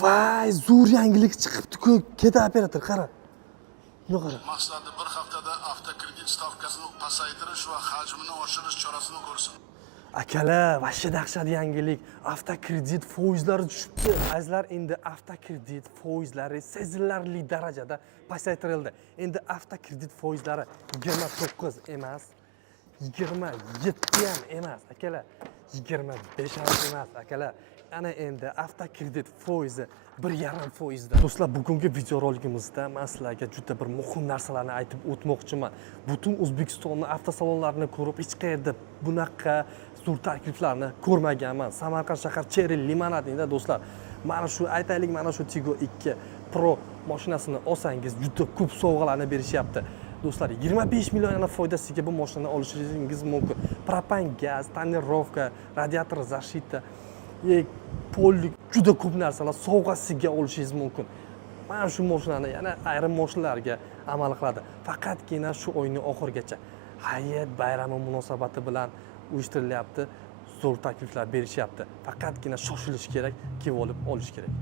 Vay, zo'r yangilik chiqibdi-ku. Keta operator, qara. Buni qara. Maqsadi bir haftada avtokredit stavkasini pasaytirish va hajmini oshirish chorasini ko'rsin. Akalar, vashsha dahshat yangilik. Avtokredit foizlari tushibdi. Azizlar, endi avtokredit foizlari sezilarli darajada pasaytirildi. Endi avtokredit foizlari 29 emas, 27 ham emas, akalar. 25 ham emas, akalar. Ana endi avtokredit foizi 1,5%da. Do'stlar, bugungi videorolikimizda men sizlarga juda bir muhim narsalarni aytib o'tmoqchiman. Butun O'zbekistonning avtosalonlarini ko'rib, hech qayerda bunaqa zo'r takliflarni ko'rmaganman. Samarqand shahar Cherry Limonadida do'stlar, mana shu aytaylik, mana shu Tigo 2 Pro mashinasini olsangiz juda ko'p sovg'alarni berishyapti. Do'stlar, 25 million foydasiga bu mashinani olishingiz mumkin. Propan gaz, tonirovka, radiator zashita, pollik juda ko'p narsalar sovg'asiga olishingiz mumkin. Mana shu mashinani yana ayrim mashinalarga amal qiladi. Faqatgina shu oyning oxirigacha Hayit bayrami munosabati bilan uyushtirilyapti. Zo'r takliflar berishyapti. Faqatgina shoshilish kerak, kelib olib olish kerak.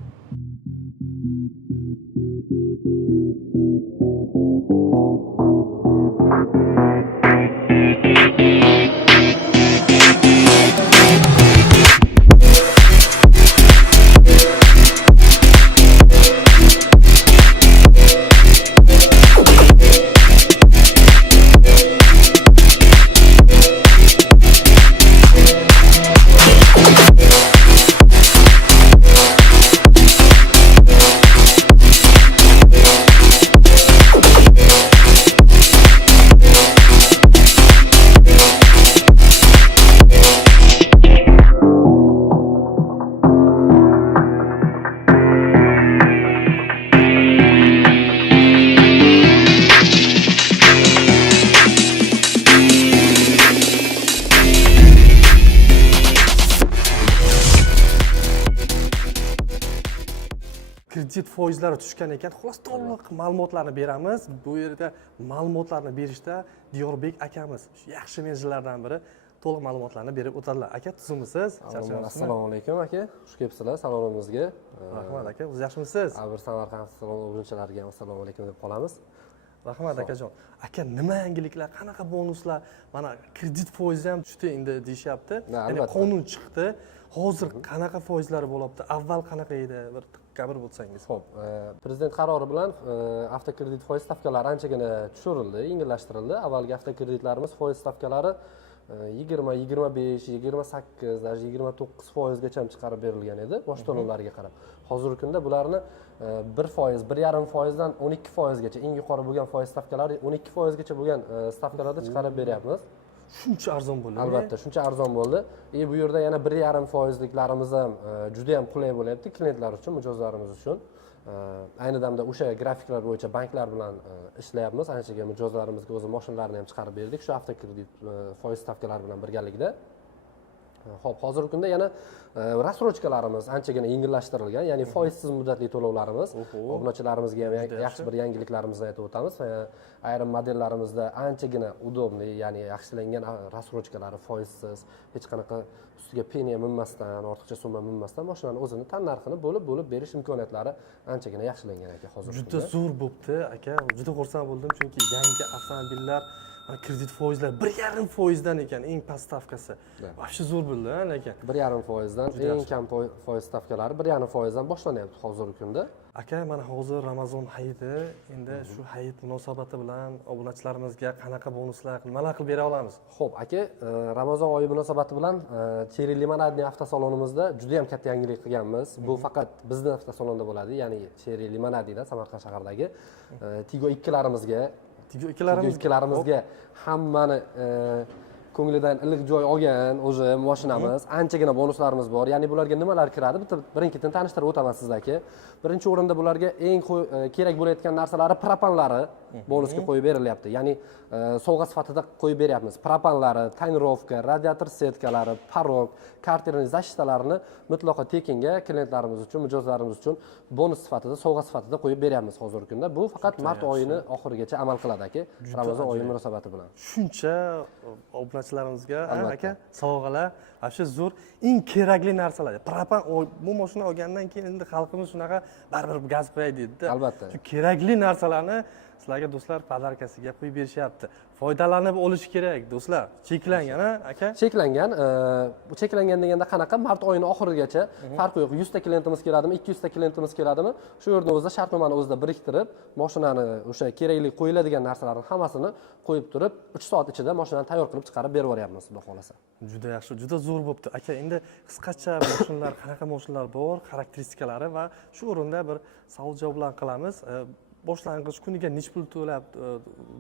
Kredit foizlari tushgan ekan. Xolos to'liq ma'lumotlarni beramiz. Bu yerda ma'lumotlarni berishda Diyorbek akamiz, yaxshi menejerlardan biri, to'liq ma'lumotlarni berib o'tadilar. Aka, tuzimisiz? Assalomu alaykum aka. Xush kelibsizlar salonimizga. Rahmat aka, o'zingiz yaxshimisiz? Bir Samarqand salon o'g'rinchalariga assalomu alaykum deb qolamiz. Rahmat akajon. Aka, nima yangiliklar, qanaqa bonuslar? Mana kredit foizi ham tushdi endi deyishyapti. Ya'ni qonun chiqdi. Hozir qanaqa foizlari bo'lyapti? Avval qanaqa edi? Bir gapir bo'lsangiz. Xo'p, prezident qarori bilan avtokredit foiz stavkalari anchagina tushirildi, yengillashtirildi. Avvalgi avtokreditlarimiz foiz stavkalari 20, 25, 28, даже 29% gacha chiqarib berilgan edi bosh to'lovlarga qarab. Hozirgi kunda bularni 1%, 1,5% dan 12% gacha, eng yuqori bo'lgan foiz stavkalari 12% gacha bo'lgan stavkalarda chiqarib beryapmiz. Shuncha arzon bo'ldi. Albatta, shuncha arzon bo'ldi. Bu yerda yana 1,5%liklarimiz ham juda ham qulay bo'lyapti klientlar uchun, mijozlarimiz uchun. Ayni damda o'sha grafiklar bo'yicha banklar bilan ishlayapmiz. Anchaga mijozlarimizga o'zi mashinalarni ham chiqarib berdik shu avtokredit foiz stavkalari bilan birgalikda. Xo'p, hozirgi kunda yana rassrochkalarimiz anchagina yengillashtirilgan, ya'ni foizsiz muddatli to'lovlarimiz. Obunachilarimizga ham yaxshi bir yangiliklarimizni aytib o'tamiz. Ayrim modellarimizda anchagina udobli, ya'ni yaxshilangan rassrochkalari foizsiz, hech qanaqa ustiga penya minmasdan, ortiqcha summa minmasdan mashinani o'zini tan narxini bo'lib berish imkoniyatlari anchagina yaxshilangan aka hozir. Juda zo'r bo'pti aka. Juda xursand bo'ldim, chunki yangi avtomobillar kredit foizlari 1,5% dan ekan, eng past stavkasi. Vobshe zo'r bo'ldi, lekin 1,5% dan eng kam foiz stavkalari 1,5% dan boshlanyapti hozirgi kunda. Aka, mana hozir Ramazon hayiti, endi shu hayit munosabati bilan obunachilarimizga qanaqa bonuslar, nimalar qilib bera olamiz? Xo'p, aka, Ramazon oyi munosabati bilan Cherry Limonadni avtosalonimizda juda ham katta yangilik qilganmiz. Bu faqat bizning avtosalonda bo'ladi, ya'ni Cherry Limonadida Samarqand shahridagi Tigo 2larimizga hammani ko'nglidan iliq joy olgan o'zi mashinamiz, anchagina bonuslarimiz bor. Ya'ni bularga nimalar kiradi? Birin-ketin tanishtirib o'taman sizlarga. Birinchi o'rinda bularga eng kerak bo'layotgan narsalari propanlari bonusga qo'yib berilyapti. Ya'ni sovg'a sifatida qo'yib beryapmiz. Propanlari, tonirovka, radiator setkalari, parok, karterning zashitalarini mutlaqo tekinga klientlarimiz uchun, mijozlarimiz uchun bonus sifatida, sovg'a sifatida qo'yib beryapmiz hozirgi kunda. Bu faqat mart oyini oxirigacha amal qiladi aka, Ramazon oyi munosabati bilan. Shuncha obunachilar ta'minotchilarimizga Albatta. aka sovg'alar вообще zo'r eng kerakli narsalar. Propan bu mashina olgandan keyin endi xalqimiz shunaqa baribir gaz qo'yay deydi-da. Albatta. Shu kerakli narsalarni sizlarga do'stlar podarkasiga qo'yib berishyapti. Foydalanib olish kerak do'stlar. Cheklangan aka. Cheklangan. Bu cheklangan deganda qanaqa? Mart oyining oxirigacha farqi yo'q. 100 ta klientimiz keladimi, 200 ta klientimiz keladimi? Shu yerning o'zida shartnomani o'zida biriktirib, mashinani o'sha kerakli qo'yiladigan narsalarning hammasini qo'yib turib, 3 soat ichida mashinani tayyor qilib chiqarib berib yuboryapmiz, xudo xolasa. Juda yaxshi, juda zo'r bo'libdi. Aka, endi qisqacha mashinalar, qanaqa mashinalar bor, xarakteristikalari va shu o'rinda bir savol-javob bilan qilamiz. Boshlang'ich kuniga necha pul to'lab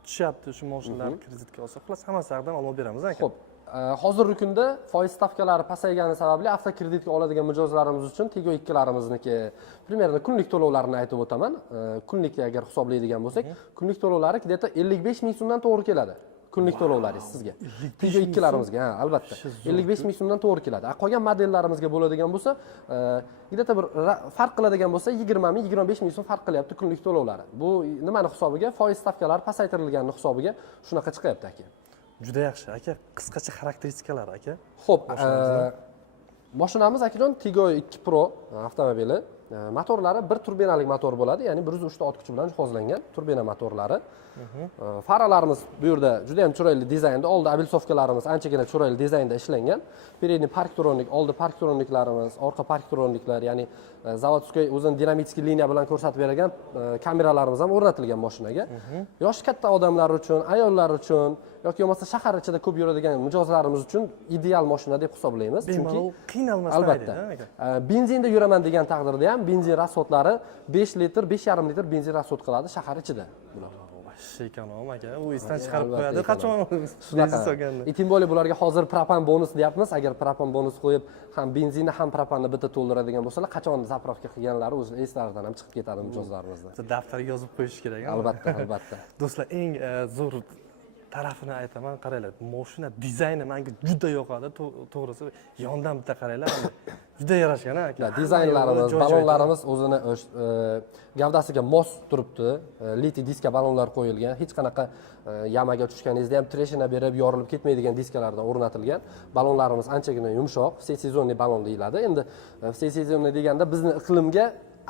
tushyapti shu mashinalar kreditga olsa? Xullas hammasi haqida ma'lumot beramiz aka. Xo'p, hozirgi kunda foiz stavkalari pasaygani sababli avtokreditga oladigan mijozlarimiz uchun Tigo 2larimizniki примерно kunlik to'lovlarini aytib o'taman. Kunlikka agar hisoblaydigan bo'lsak, kunlik to'lovlari где-то 55 ming so'mdan to'g'ri keladi. Kunlik to'lovlaringiz sizga. Tigo 2larimizga, ha, albatta. 55 ming so'mdan to'g'ri keladi. Qolgan modellarimizga bo'ladigan bo'lsa, где-то bir farq qiladigan bo'lsa 20 ming, 25 ming so'm farq qilyapti kunlik to'lovlari. Bu nimani hisobiga? Foiz stavkalari pasaytirilgani hisobiga shunaqa chiqyapti aka. Juda yaxshi aka, qisqacha xarakteristikalari aka. Xo'p, mashinamiz akajon Tigo 2 Pro avtomobili. Motorlari bir turbinalik motor bo'ladi, ya'ni 103 ta ot kuchi bilan jihozlangan turbina motorlari. Faralarimiz bu yerda juda ham chiroyli dizaynda, oldi abilsovkalarimiz anchagina chiroyli dizaynda ishlangan. Передний parktronik, oldi parktroniklarimiz, orqa parktroniklar, ya'ni zavodskiy o'zini dinamitskiy liniya bilan ko'rsatib bergan kameralarimiz ham o'rnatilgan mashinaga. Yoshi katta odamlar uchun, ayollar uchun yoki bo'lmasa shahar ichida ko'p yuradigan mijozlarimiz uchun ideal mashina deb hisoblaymiz. Chunki qiynalmasdan albatta benzinda yuraman degan taqdirda ham benzin rasxodlari 5 litr, 5,5 litr benzin rasxod qiladi shahar ichida bular. Ekonom aka, u esdan chiqarib qo'yadi qachon shunaqa. solganda. Tем более bularga hozir propan bonus deyapmiz. Agar propan bonus qo'yib, ham benzinni ham propanni bitta to'ldiradigan bo'lsalar, qachon zapravka qilganlari o'z eslaridan ham chiqib ketadi mijozlarimizdan. Daftarga yozib qo'yish kerak. Albatta, albatta. Do'stlar, eng zo'r tarafini aytaman, qaranglar. Mashina dizayni menga juda yoqadi. To'g'risi, yondan bitta qaranglar. Juda yarashgan aka. Dizaynlarimiz, balonlarimiz o'zini gavdasiga mos turibdi. Litiy diska balonlar qo'yilgan. Hech qanaqa yamaga tushganingizda ham treshina berib yorilib ketmaydigan diskalardan o'rnatilgan. Balonlarimiz anchagina yumshoq, всесезонный balon deyiladi. Endi всесезонный deganda bizning iqlimga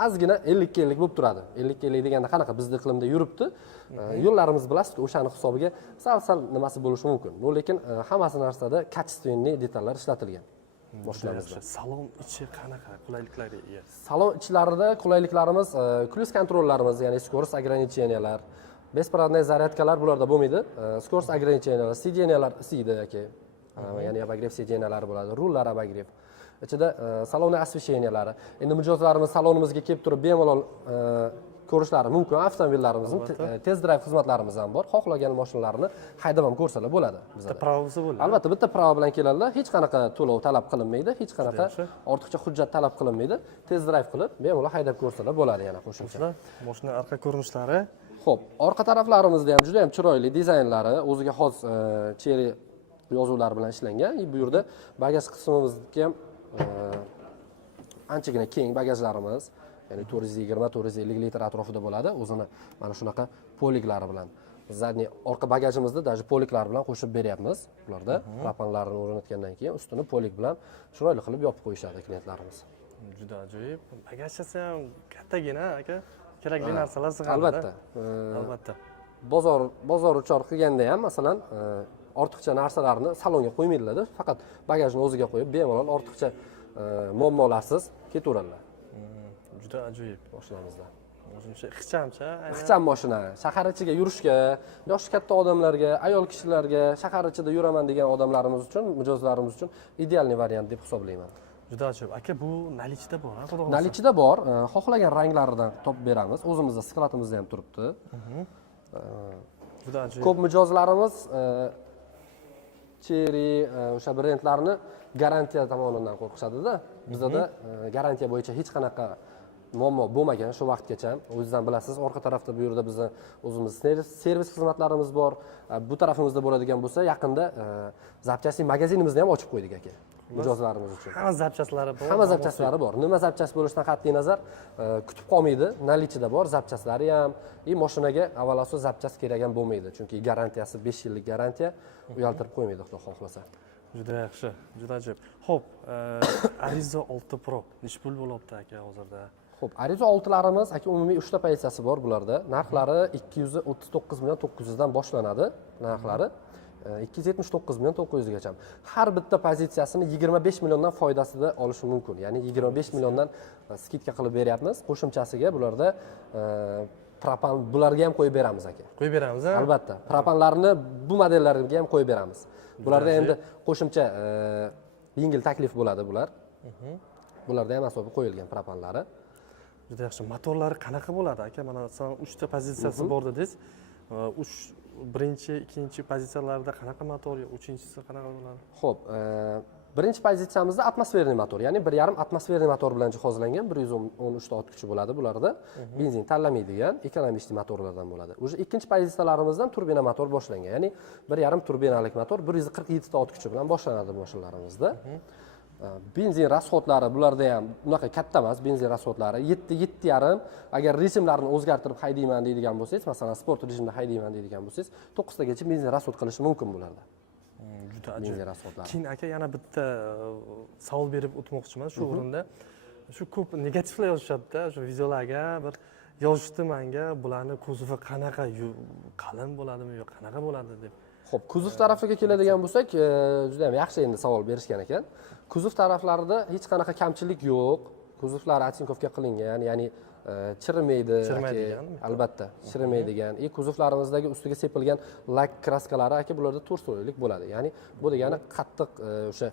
ozgina 50-50 bo'lib turadi. 50-50 deganda qanaqa bizning iqlimda yuribdi. Yo'llarimiz bilasiz-ku, o'shaning hisobiga sal nimasi bo'lishi mumkin. Lekin hammasi narsada качественный detallar ishlatilgan. Mashinamizda. Salon ichi qanaqa qulayliklarga ega? Salon ichlarida qulayliklarimiz, cruise kontrollarimiz, ya'ni скорость ограничениялар, беспроводная zaryadkalar bularda bo'lmaydi. Скорость ограничениялар, sideniyalar isiydi aka. Ya'ni обогрев sideniyalar bo'ladi, rullar обогрев. Ichida salon освещениялari. Endi mijozlarimiz salonimizga kelib turib bemalol ko'rishlari mumkin. Avtomobillarimizning test drive xizmatlarimiz ham bor. Xohlagan mashinalarni haydab ham ko'rsalar bo'ladi bizda. Bitta pravosi bo'ladi. Albatta, bitta pravo bilan keladilar. Hech qanaqa to'lov talab qilinmaydi, hech qanaqa ortiqcha hujjat talab qilinmaydi. Test drive qilib, bemalol haydab ko'rsalar bo'ladi yana qo'shimcha. Mashina orqa ko'rinishlari. Xo'p, orqa taraflarimizda ham juda ham chiroyli dizaynlari, o'ziga xos Cherry yozuvlari bilan ishlangan. Bu yerda bagaj qismimizga ham anchagina keng bagajlarimiz, ya'ni 420-450 litr atrofida bo'ladi. O'zini mana shunaqa poliklari bilan. Zadniy orqa bagajimizda даже poliklar bilan qo'shib beryapmiz. Bularda propanlarni o'rnatgandan keyin ustini polik bilan chiroyli qilib yopib qo'yishadi klientlarimiz. Juda ajoyib. Bagajchasi ham kattagina aka. Kerakli narsalar sig'adi. Albatta. Albatta. Bozor uchor qilganda ham masalan ortiqcha narsalarni salonga qo'ymaydilar, faqat bagajni o'ziga qo'yib bemalol ortiqcha muammolarsiz ketaveradilar. Juda ajoyib mashinamizda. O'zimcha ixchamcha. Ixcham mashina. Shahar ichiga yurishga, yoshi katta odamlarga, ayol kishilarga, shahar ichida yuraman degan odamlarimiz uchun, mijozlarimiz uchun idealniy variant deb hisoblayman. Juda ajoyib. Aka, bu nalichda bor, xudo xohlasa. Nalichda bor, xohlagan ranglaridan topib beramiz. O'zimizda skladimizda ham turibdi. Juda ajoyib. Ko'p mijozlarimiz Cherry o'sha brendlarni garantiya tomonidan qo'rqishadi-da. Bizda garantiya bo'yicha hech qanaqa muammo bo'lmagan shu vaqtgacha. O'zingizdan bilasiz, orqa tarafda bu yerda bizning o'zimiz servis xizmatlarimiz bor. Bu tarafimizda bo'ladigan bo'lsa, yaqinda zapchastlik magazinimizni ham ochib qo'ydik aka. mijozlarimiz uchun. Hamma zapchastlari bor. Hamma zapchaslari bor. Nima zapchas bo'lishidan qat'iy nazar kutib qolmaydi. Nalichida bor zapchaslari ham. Mashinaga avvalo zapchas kerak ham bo'lmaydi. Chunki garantiyasi 5 yillik garantiya uyaltirib qo'ymaydi, xudo xohlasa. Juda yaxshi, juda ajoyib. Xo'p, Arizo 6 Pro necha pul bo'lyapti aka hozirda? Xo'p, Arizo 6larimiz aka umumiy 3 ta pozitsiyasi bor bularda. Narxlari 239 million 900 dan boshlanadi narxlari. 279 million 900 gacha. Har bitta pozitsiyasini 25 milliondan foydasida olishi mumkin. Ya'ni 25 milliondan skidka qilib beryapmiz. Qo'shimchasiga bularda propan bularga ham qo'yib beramiz aka. Qo'yib beramiz, ha? Albatta. Propanlarni bu modellarga ham qo'yib beramiz. Bularda endi qo'shimcha yengil taklif bo'ladi bular. Bularda ham asobi qo'yilgan propanlari. Juda yaxshi. Motorlari qanaqa bo'ladi aka? Mana masalan 3 ta pozitsiyasi bor dedingiz. Birinchi, ikkinchi pozitsiyalarda qanaqa motor, uchinchisi qanaqa bo'ladi? Xo'p, birinchi pozitsiyamizda atmosferniy motor, ya'ni 1.5 atmosferniy motor bilan jihozlangan 113 ta ot kuchi bo'ladi bularda. Benzin tanlamaydigan ekonomik motorlardan bo'ladi. O'sha ikkinchi pozitsiyalarimizdan turbina motor boshlangan, ya'ni 1.5 turbinalik motor 147 ta ot kuchi bilan boshlanadi mashinalarimizda. Benzin rasxodlari bularda ham unaqa katta emas, benzin rasxodlari 7.5 agar rejimlarni o'zgartirib haydayman deydigan bo'lsangiz, masalan sport rejimda haydayman deydigan bo'lsangiz, 9 tagacha benzin rasxod qilishi mumkin bularda. Juda ajoyib. Keyin aka yana bitta savol berib o'tmoqchiman shu o'rinda. Shu ko'p negativlar yozishadi-da, shu videolarga bir yozishdi menga, bularning kuzovi qanaqa, qalin bo'ladimi yo qanaqa bo'ladi deb. Xo'p, kuzov tarafiga keladigan bo'lsak, juda ham yaxshi endi savol berishgan ekan. Kuzov taraflarida hech qanaqa kamchilik yo'q. Kuzovlar atsinkovka qilingan, ya'ni chirimaydi. Albatta, chirimaydigan. Kuzovlarimizdagi ustiga sepilgan lak kraskalari aka bularda 4 sloylik bo'ladi. Ya'ni bu degani qattiq o'sha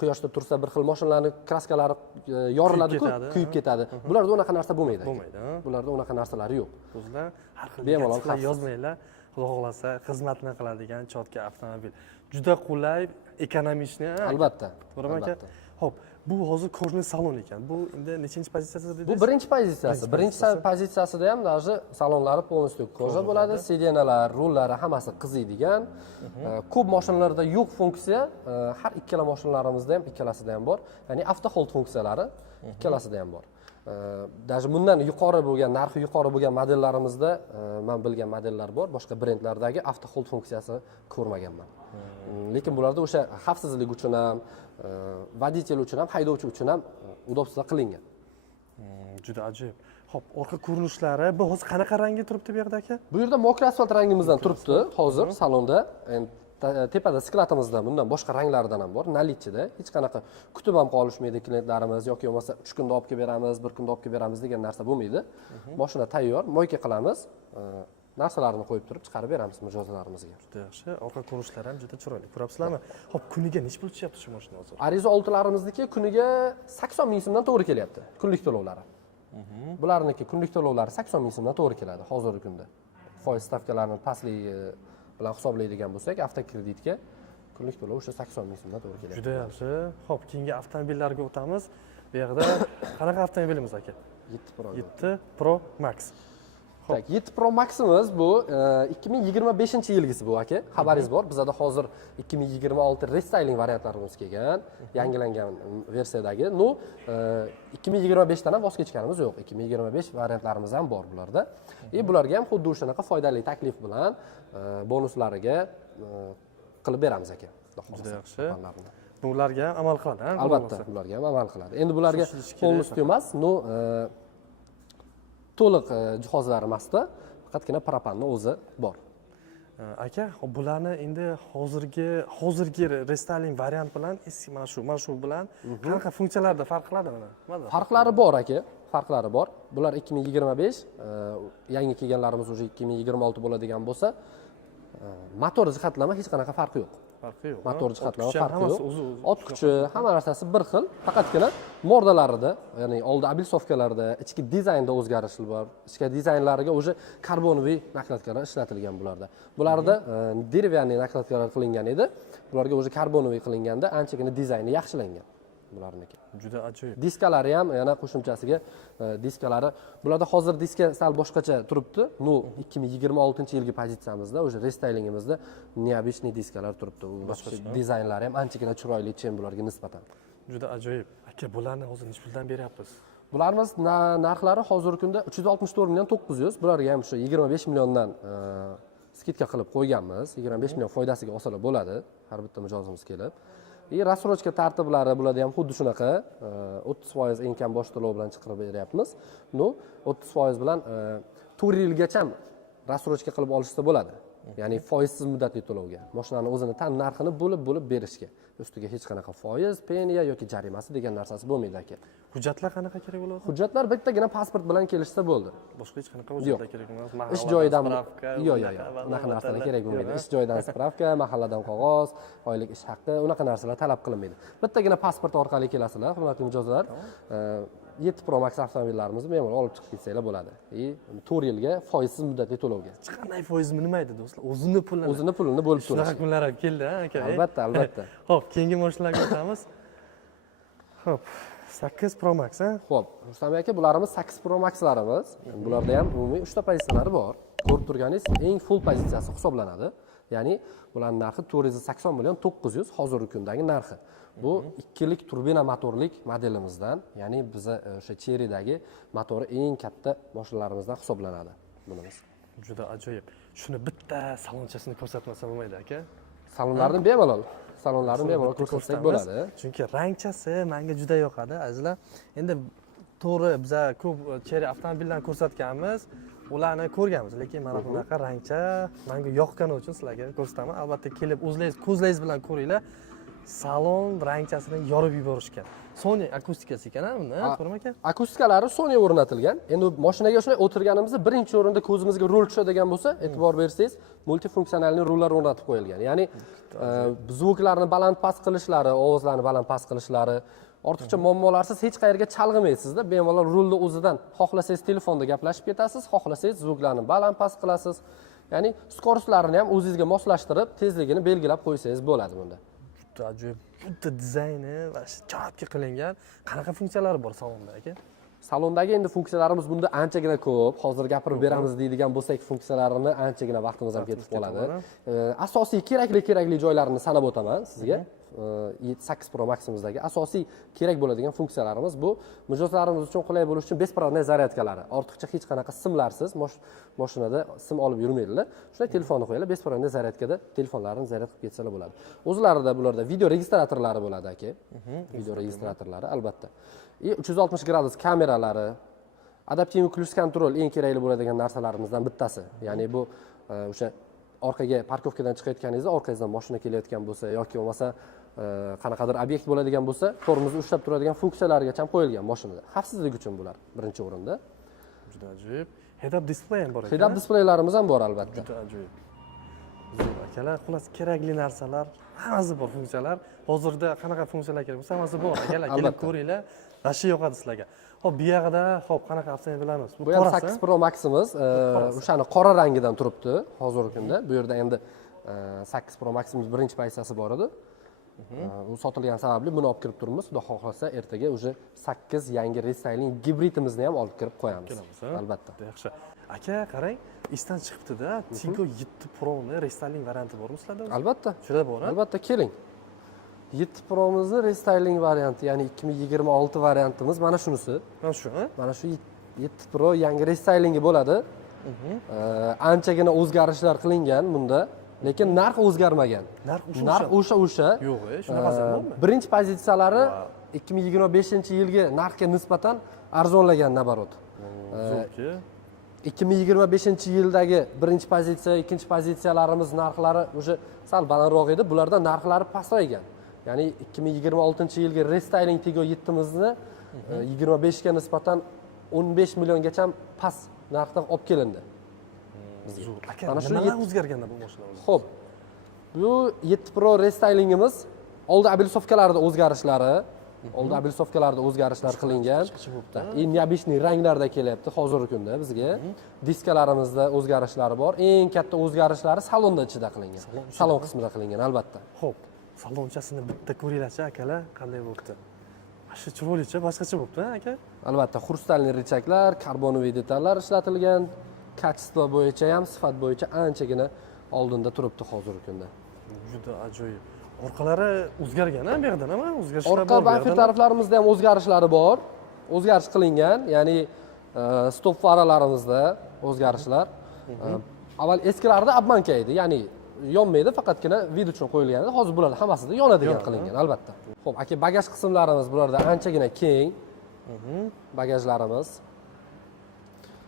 quyoshda tursa bir xil mashinalarning kraskalari yoriladi-ku, kuyib ketadi. Bularda unaqa narsa bo'lmaydi. Bularda unaqa narsalari yo'q. Sizlar har xil negativlar yozmanglar. Xudo xolasa xizmatni qiladigan chotka avtomobil. Juda qulay, ekonomishni. Albatta. To'g'rimi aka? Xo'p, bu hozir ko'rinish salon ekan. Bu endi nechinchi pozitsiyasi dedingiz? Bu birinchi pozitsiyasi. Birinchi pozitsiyasida ham даже salonlari полностью koja bo'ladi, sedenalar, rullari hammasi qiziydigan. Ko'p mashinalarda yo'q funksiya, har ikkala mashinalarimizda ham ikkalasida ham bor. Ya'ni avto hold funksiyalari ikkalasida ham bor. Даже bundan yuqori bo'lgan, narxi yuqori bo'lgan modellarimizda men bilgan modellar bor, boshqa brendlardagi avto hold funksiyasi ko'rmaganman. Lekin bularda o'sha xavfsizlik uchun ham, водитель uchun ham, haydovchi uchun ham udobsizlar qilingan. Juda ajoyib. Xo'p, orqa ko'rinishlari bu hozir qanaqa rangga turibdi bu yerda aka? Bu yerda mokra asfalt rangimizdan turibdi hozir salonda. Tepada sklatimizda bundan boshqa ranglardan ham bor. Nalichida hech qanaqa kutib ham qolishmaydi klientlarimiz yoki bo'lmasa 3 kunda olib kelib beramiz, 1 kunda olib kelib beramiz degan narsa bo'lmaydi. Mashina tayyor, moyka qilamiz, narsalarni qo'yib turib chiqarib beramiz mijozlarimizga. Juda yaxshi. Orqa ko'rinishlari ham juda chiroyli. Ko'ryapsizlarmi? Xo'p, kuniga necha pul tushyapti shu mashina hozir? Arizo 6larimizniki kuniga 80 ming so'mdan to'g'ri kelyapti. Kunlik to'lovlari. Bularniki kunlik to'lovlari 80 ming so'mdan to'g'ri keladi hozirgi kunda. Foiz stavkalarining pastligi bilan hisoblaydigan bo'lsak, avtokreditga kunlik to'lov o'sha 80 ming so'mdan to'g'ri keladi. Juda yaxshi. Xo'p, keyingi avtomobillarga o'tamiz. Bu yerda qanaqa avtomobilimiz aka? 7 Pro. 7 Pro Max. Tak, 7 Pro Maximiz bu 2025-yilgisi bu aka. Xabaringiz bor. Bizda hozir 2026 restyling variantlarimiz kelgan, yangilangan versiyadagi. 2025 dan ham voz kechganimiz yo'q. 2025 variantlarimiz ham bor bularda. Bularga ham xuddi o'shanaqa foydali taklif bilan bonuslariga qilib beramiz aka. Juda yaxshi. Bularga amal qiladi, ha? Albatta, bularga ham amal qiladi. Endi bularga полностью emas, to'liq jihozlari emasda, faqatgina propanni o'zi bor. Aka, bularni endi hozirgi restyling variant bilan eski mana shu bilan qanaqa funksiyalarda farq qiladimi? Farqlari bor aka, farqlari bor. Bular 2025, yangi kelganlarimiz уже 2026 bo'ladigan bo'lsa, motor jihatlama hech qanaqa farqi yo'q. Farqi yo'q. Motor jihatlama farqi yo'q. Ot kuchi, hamma narsasi bir xil, faqatgina mordalarida, ya'ni oldi abilsovkalarda, ichki dizaynda o'zgarishlar bor. Ichki dizaynlariga o'sha karbonviy nakladkalar ishlatilgan bularda. Bularda derevyanniy nakladkalar qilingan edi. Bularga o'sha karbonviy qilinganda anchagina dizayni yaxshilangan. bularniki. Juda ajoyib. Diskalari ham yana qo'shimchasiga diskalari. Bularda hozir diska sal boshqacha turibdi. Nu 2026-yilgi pozitsiyamizda, o'sha restyling-imizda необычный diskalar turibdi. U boshqa dizaynlari ham anchagina chiroyli chem bularga nisbatan. Juda ajoyib. Aka, bularni hozir necha puldan beryapsiz? Bularimiz narxlari hozirgi kunda 364 million 900. Bularga ham shu 25 milliondan skidka qilib qo'yganmiz. 25 million foydasiga olsalar bo'ladi har bitta mijozimiz kelib. Rassrochka tartiblari bo'ladi ham xuddi shunaqa. 30% eng kam bosh to'lov bilan chiqarib beryapmiz. Nu 30% bilan 4 yilgacha rassrochka qilib olishsa bo'ladi. Ya'ni foizsiz muddatli to'lovga. Mashinani o'zini tan narxini bo'lib berishga. Ustiga hech qanaqa foiz, peniya yoki jarimasi degan narsasi bo'lmaydi aka. Hujjatlar qanaqa kerak bo'ladi? Hujjatlar bittagina pasport bilan kelishsa bo'ldi. Boshqa hech qanaqa hujjatlar kerak emas. Ish joyidan yo'q. Unaqa narsalar kerak bo'lmaydi. Ish joyidan spravka, mahalladan qog'oz, oylik ish haqqi, unaqa narsalar talab qilinmaydi. Bittagina pasport orqali kelasizlar, hurmatli mijozlar. 7 Pro Max avtomobillarimizni bemalol olib chiqib ketsanglar bo'ladi. 4 yilga foizsiz muddatli to'lovga. Hech qanday foizmi nima edi do'stlar? O'zini pulini bo'lib shunaqa to'lash. kunlar ham keldi, aka. Albatta. Xo'p, keyingi mashinalarga o'tamiz. Xo'p, 8 Pro Max, ha? Xo'p, Rustam aka, bularimiz 8 Pro Max'larimiz. Bularda ham umumiy 3 ta pozitsiyalari bor. Ko'rib turganingiz, eng full pozitsiyasi hisoblanadi. Ya'ni bularning narxi 480 million 900 hozirgi kundagi narxi. Bu 2 lik turbina motorlik modelimizdan, ya'ni biza o'sha Cherry'dagi motori eng katta mashinalarimizdan hisoblanadi bunimiz. Juda ajoyib. Shuni bitta salonchasini ko'rsatmasa bo'lmaydi, aka. Salonlarni bemalol ko'rsatsak bo'ladi. Chunki rangchasi menga juda yoqadi, azizlar. Endi to'g'ri biz ko'p Cherry avtomobillarni ko'rsatganmiz, ularni ko'rganmiz, lekin mana bunaqa rangcha menga yoqqani uchun sizlarga ko'rsataman. Albatta kelib o'zlaringiz ko'zlaringiz bilan ko'ringlar. Salon rangchasini yorib yuborishgan. Sony akustikasi ekan-a buni, to'g'rimi aka? Akustikalari Sony o'rnatilgan. Endi mashinaga shunday o'tirganimizda birinchi o'rinda ko'zimizga rul tushadigan bo'lsa, e'tibor bersangiz, multifunksiyonalni rullar o'rnatib qo'yilgan. Ya'ni zvuklarni baland-past qilishlari, ovozlarni baland-past qilishlari, ortiqcha muammolarsiz hech qayerga chalg'imaysizda. Bemalol rulni o'zidan xohlasangiz telefonda gaplashib ketasiz, xohlasangiz zvuklarni baland-past qilasiz. Ya'ni skoroslarini ham o'zingizga moslashtirib, tezligini belgilab qo'ysangiz bo'ladi bunda. Ajoyib, xuddi dizayni va chotki qilingan. Qanaqa funksiyalari bor salonda aka? Salondagi endi funksiyalarimiz bunda anchagina ko'p. Hozir gapirib beramiz deydigan bo'lsak, funksiyalarini anchagina vaqtimiz ham ketib qoladi. Asosiy kerakli joylarini sanab o'taman sizga. 8 Pro Max'imizdagi asosiy kerak bo'ladigan funksiyalarimiz bu mijozlarimiz uchun qulay bo'lishi uchun besprovodniy zaryadkalari. Ortiqcha hech qanaqa simlarsiz mashinada sim olib yurmaydilar. Shunday telefonni qo'yinglar, besprovodniy zaryadkada telefonlarini zaryad qilib ketsalar bo'ladi. O'zlarida bularda video registratorlari bo'ladi aka. Video registratorlari albatta. 360 gradus kameralari, adaptiv cruise control eng kerakli bo'ladigan narsalarimizdan bittasi. Ya'ni bu o'sha orqaga parkovkadan chiqayotganingizda orqangizdan mashina kelayotgan bo'lsa yoki bo'lmasa qanaqadir obyekt bo'ladigan bo'lsa, tormozni ushlab turadigan funksiyalargacha ham qo'yilgan mashinada. Xavfsizlik uchun bular birinchi o'rinda. Juda ajoyib. Head-up display ham bor ekan. Head-up displeylarimiz ham bor albatta. Juda ajoyib. Zo'r akalar, xullas kerakli narsalar, hammasi bor funksiyalar. Hozirda qanaqa funksiyalar kerak bo'lsa, hammasi bor. Akalar, kelib ko'ringlar. Rashi yoqadi sizlarga. Hop, bu yerda hop qanaqa avtomobillarimiz? Bu ham 8 Pro Max'imiz, o'shani qora rangidan turibdi hozirgi kunda. Bu yerda endi 8 Pro Max'imiz birinchi pozitsiyasi bor edi. U sotilgan sababli buni olib kirib turibmiz. Xudo xohlasa ertaga o'sha 8 yangi restyling gibridimizni ham olib kirib qo'yamiz. Albatta. Yaxshi. Aka, qarang, esdan chiqibdi-da. Tigo 7 Pro ni restyling varianti bormi sizlarda? Albatta. Shunda bor, Albatta, keling. 7 Pro'mizni restyling varianti, ya'ni 2026 variantimiz mana shunisi. Mana shu, ha? Mana shu 7 Pro yangi restylingi bo'ladi. Anchagina o'zgarishlar qilingan bunda, lekin narx o'zgarmagan. Narx o'sha. Yo'q, shunaqasi bormi? Birinchi pozitsiyalari 2025-yilgi narxga nisbatan arzonlagan nabarot. Zo'rki. 2025-yildagi birinchi pozitsiya, ikkinchi pozitsiyalarimiz narxlari o'sha sal balandroq edi. Bulardan narxlari pasaygan. Ya'ni 2026-yilgi restyling Tigo 7mizni 25 ga nisbatan 15 milliongacha past narxda olib kelindi. Aka, nimalar o'zgarganda bu mashinada? Xo'p. Bu 7 Pro restylingimiz oldi abelsovkalarida o'zgarishlar qilingan. Необычный ranglarda kelyapti hozirgi kunda bizga. Diskalarimizda o'zgarishlar bor. Eng katta o'zgarishlari salonda ichida qilingan. Salon qismida qilingan albatta. Xo'p, salonchasini bitta ko'ringlar-chi akalar, qanday bo'libdi? Shu chiroylicha, boshqacha bo'pti, aka. Albatta, xrustalniy richaklar, karbonoviy detallar ishlatilgan. Kачество bo'yicha ham, sifat bo'yicha anchagina oldinda turibdi hozirgi kunda. Juda ajoyib. Orqalari o'zgargan-a bu yerdan ham o'zgarishlar bor. Orqa banfi taraflarimizda ham o'zgarishlari bor. O'zgarish qilingan, ya'ni stop faralarimizda o'zgarishlar. Avval eskilarida obmanka edi, ya'ni yonmaydi, faqatgina vid uchun qo'yilgan edi. Hozir bular hammasida yonadigan qilingan, albatta. Xo'p, aka, bagaj qismlarimiz bularda anchagina keng. Bagajlarimiz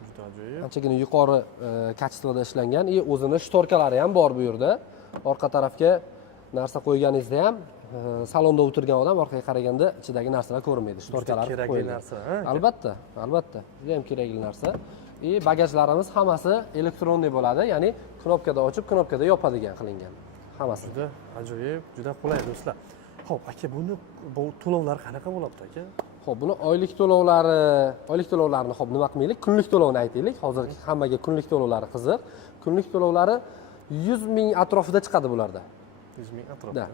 Juda ajoyib. anchagina yuqori kачествоda ishlangan. O'zini shtorkalari ham bor bu yerda. Orqa tarafga narsa qo'yganingizda ham salonda o'tirgan odam orqaga qaraganda ichidagi narsalar ko'rinmaydi. Shtorkalar kerakli narsa, ha? Albatta, albatta. Juda ham kerakli narsa. Bagajlarimiz hammasi elektronniy bo'ladi, ya'ni knopkada ochib, knopkada yopadigan qilingan. Hammasi. Juda ajoyib, juda qulay do'stlar. Xo'p, aka, bu to'lovlar qanaqa bo'lyapti, aka? Xo'p, buni oylik to'lovlarini xo'p nima qilmaylik, kunlik to'lovni aytaylik. Hozir hammaga kunlik to'lovlari qiziq. Kunlik to'lovlari 100 ming atrofida chiqadi bularda. 100 ming atrofida.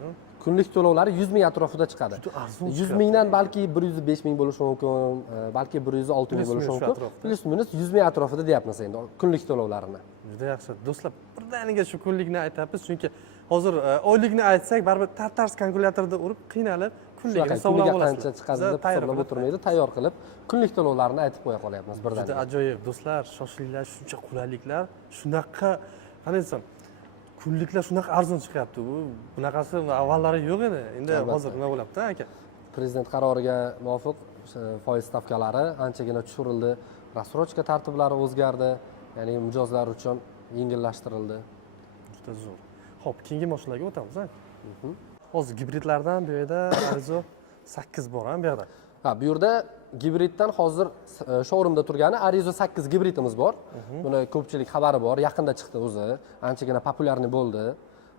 Kunlik to'lovlari 100 ming atrofida chiqadi. Juda arzon 100 mingdan balki 105 ming bo'lishi mumkin, balki 106 ming bo'lishi mumkin. Plus minus 100 ming atrofida deyapmiz endi kunlik to'lovlarini. Juda yaxshi. Do'stlar, birdaniga shu kunlikni aytamiz, chunki hozir oylikni aytsak, baribir tars kalkulyatorda urib qiynalib, kunlikni hisoblab olasiz. Qancha chiqadi deb hisoblab o'tirmaydi, tayyor qilib kunlik to'lovlarini aytib qo'ya qolyapmiz birdaniga. Juda ajoyib do'stlar, shoshilinglar, shuncha qulayliklar, shunaqa, qanday desam, kunliklar shunaqa arzon chiqyapti. Bunaqasi avvallari yo'q edi. Endi hozir nima bo'lyapti, aka? Prezident qaroriga muvofiq foiz stavkalari anchagina tushirildi. Рассрочка tartiblari o'zgardi. Ya'ni mijozlar uchun yengillashtirildi. Juda zo'r. Xo'p, keyingi mashinalarga o'tamiz, ha? Hozir gibridlardan bu yerda Arizo 8 bor, ha, bu yerda. Ha, bu yerda gibriddan hozir showroomda turgani Arizo 8 gibridimiz bor. Buni ko'pchilik xabari bor, yaqinda chiqdi o'zi. Anchagina populyarniy bo'ldi.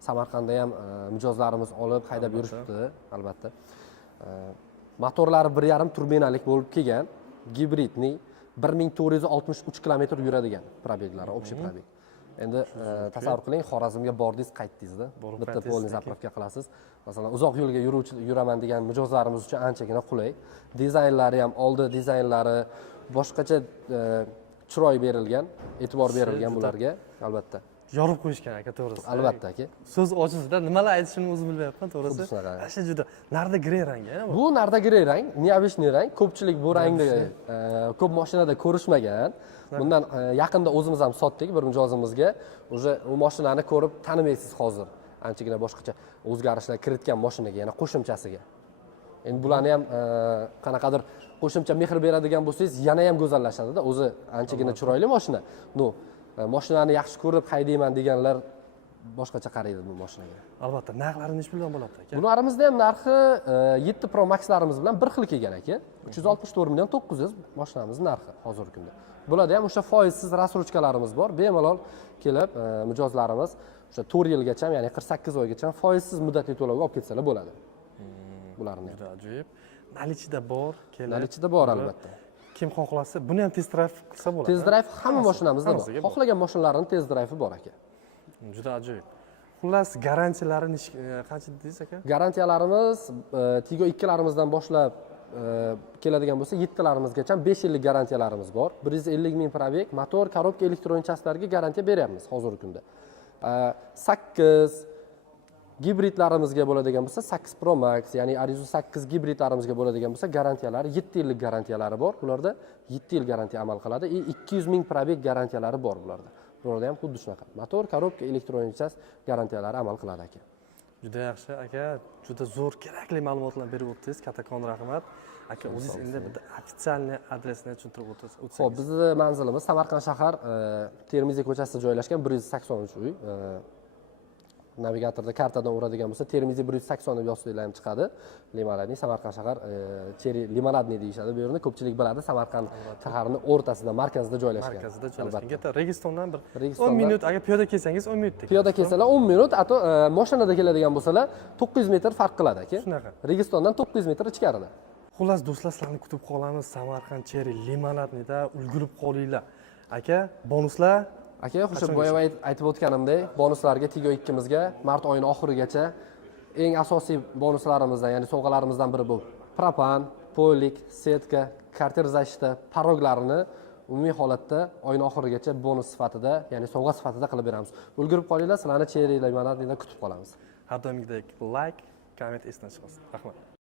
Samarqandda ham mijozlarimiz olib haydab yurishibdi, albatta. Motorlari 1.5 turbinalik bo'lib kelgan, gibridning 1463 kilometr yuradigan probeglari, общий probeg. Endi tasavvur qiling, Xorazmga bordingiz, qaytdingizda, bitta polni zapravka qilasiz. Masalan, uzoq yo'lga yuraman degan mijozlarimiz uchun anchagina qulay. Dizaynlari ham, oldi dizaynlari boshqacha chiroy berilgan, e'tibor berilgan bularga, albatta. Yorib qo'yishgan, aka, to'g'risi. Albatta, aka. So'z ojizda nimalar aytishimni o'zim bilmayapman, to'g'risi. Asha juda narda grey rang, bu narda grey rang, необычный rang. Ko'pchilik bu rangni ko'p mashinada ko'rishmagan. Bundan yaqinda o'zimiz ham sotdik bir mijozimizga. O'sha u mashinani ko'rib tanimaysiz hozir. Anchagina boshqacha o'zgarishlar kiritgan mashinaga, yana qo'shimchasiga. Endi bularni ham qanaqadir qo'shimcha mehr beradigan bo'lsangiz, yana ham go'zallashadi-da. O'zi anchagina chiroyli mashina. Mashinani yaxshi ko'rib haydayman deganlar boshqacha qaraydi bu mashinaga. Albatta, narxlari necha million bo'lyapti, aka? Bunarimizda ham narxi 7 Pro Maxlarimiz bilan bir xil kelgan aka. 364 million 900 mashinamizning narxi hozirgi kunda. Bularda ham o'sha foizsiz rassrochkalarimiz bor. Bemalol kelib mijozlarimiz o'sha 4 yilgacha, ya'ni 48 oygacha foizsiz muddatli to'lovga olib ketsalar bo'ladi. Bularni. Juda ajoyib. Nalichida bor, kelib. Nalichida bor albatta. Kim xohlasa, buni ham test drive qilsa bo'ladi. Test drive hamma mashinamizda bor. Xohlagan mashinalarning test drive bor aka. Juda ajoyib. Xullas, garantiyalari qancha dedingiz aka? Garantiyalarimiz Tigo 2larimizdan boshlab keladigan bo'lsa, 7larimizgacha 5 yillik garantiyalarimiz bor. 150 ming probeg, motor, korobka, elektronikchalarga garantiya beryapmiz hozirgi kunda. 8 gibridlarimizga bo'ladigan bo'lsa, 8 Pro Max, ya'ni Arizo 8 gibridlarimizga bo'ladigan bo'lsa, garantiyalari 7 yillik garantiyalari bor. Bularda 7 yil garantiya amal qiladi. 200 ming probeg garantiyalari bor bularda. Bularda ham xuddi shunaqa. Motor, korobka, elektronikchas garantiyalari amal qiladi aka. Juda yaxshi aka, juda zo'r kerakli ma'lumotlarni berib o'tdingiz. Kattakon rahmat. Aka, o'zingiz endi bitta ofitsialniy adresni tushuntirib o'tsangiz. Xo'p, bizning manzilimiz Samarqand shahar Termiziy ko'chasida joylashgan 183 uy. Navigatorda kartadan uradigan bo'lsa, Termiziy 180 deb yozsanglar ham chiqadi. Limonadniy Samarqand shahar Cheri Limonadniy deyishadi. Bu yerni ko'pchilik biladi. Samarqand shaharining o'rtasida, markazida joylashgan. Markazida joylashgan. Geta Registondan bir 10 minut, agar piyoda kelsangiz 10 minutda. Piyoda kelsalar 10 minut, ato mashinada keladigan bo'lsalar 900 metr farq qiladi aka. Shunaqa. Registondan 900 metr ichkarida. Xullas, do'stlar, sizlarni kutib qolamiz Samarqand Cheri Limonadniyda. Ulgurib qolinglar. Aka, bonuslar aka, o'sha boya aytib o'tganimdek, bonuslarga Tigo 2imizga mart oyining oxirigacha eng asosiy bonuslarimizdan, ya'ni sovg'alarimizdan biri bu propan, poylik, setka, karter защита paroglarini umumiy holatda oyning oxirigacha bonus sifatida, ya'ni sovg'a sifatida qilib beramiz. Ulgurib qolinglar, sizlarni Cherry Limonadida kutib qolamiz. Har doimgidek like, komment esdan chiqmasin. Rahmat.